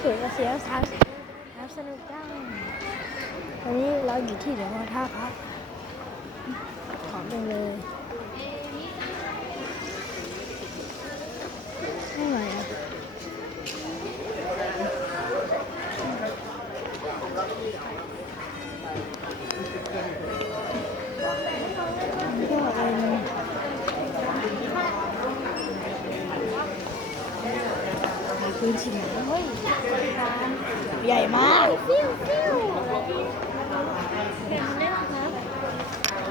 เสียก็เสียทางทางสนุกจังตอนนี้เราอยู่ที่เดี๋ยวท่าพระขอเป็นเลยไม่ไหวอะพื้นที่เฮ้ย ใหญ่มาก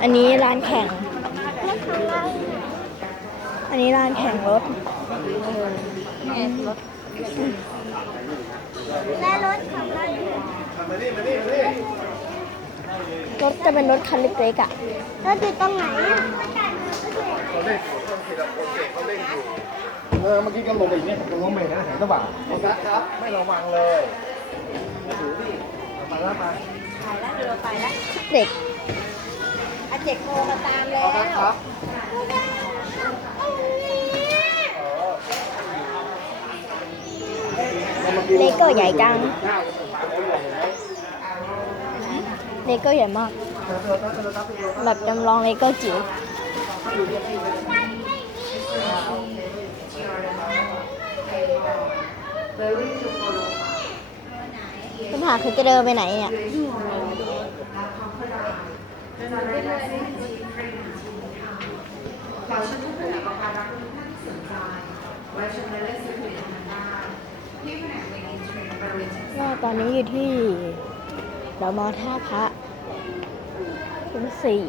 อันนี้ร้านแข่ง อันนี้ร้านแข่งรถและรถของเราอยู่รถจะเป็นรถคันเล็กๆอะรถอยู่ตรงไหนอะเขาเล่น อยู่ต้องทีละโปรเจกต์เขาเล่นอยู่เออเมื่อกี้ก็ลงไปอีกเนี่ยลงไปนะแสงสว่างโฟกัสครับ ไม่ระวังเลยมาถือดิไปแล้วไปถ่ายแล้วเดี๋ยวเราไปแล้วเด็กอาเจ็กโทรมาตามแล้โฟวกัสครับเลโก้ใหญ่จังเลโก้ใหญ่มาก แบบจำลองเลโก้จิ๋ว ปัญหาคือจะเดินไปไหนเนี่ยว่าตอนนี้อยู่ที่เรามาท่าพระชั้นสี่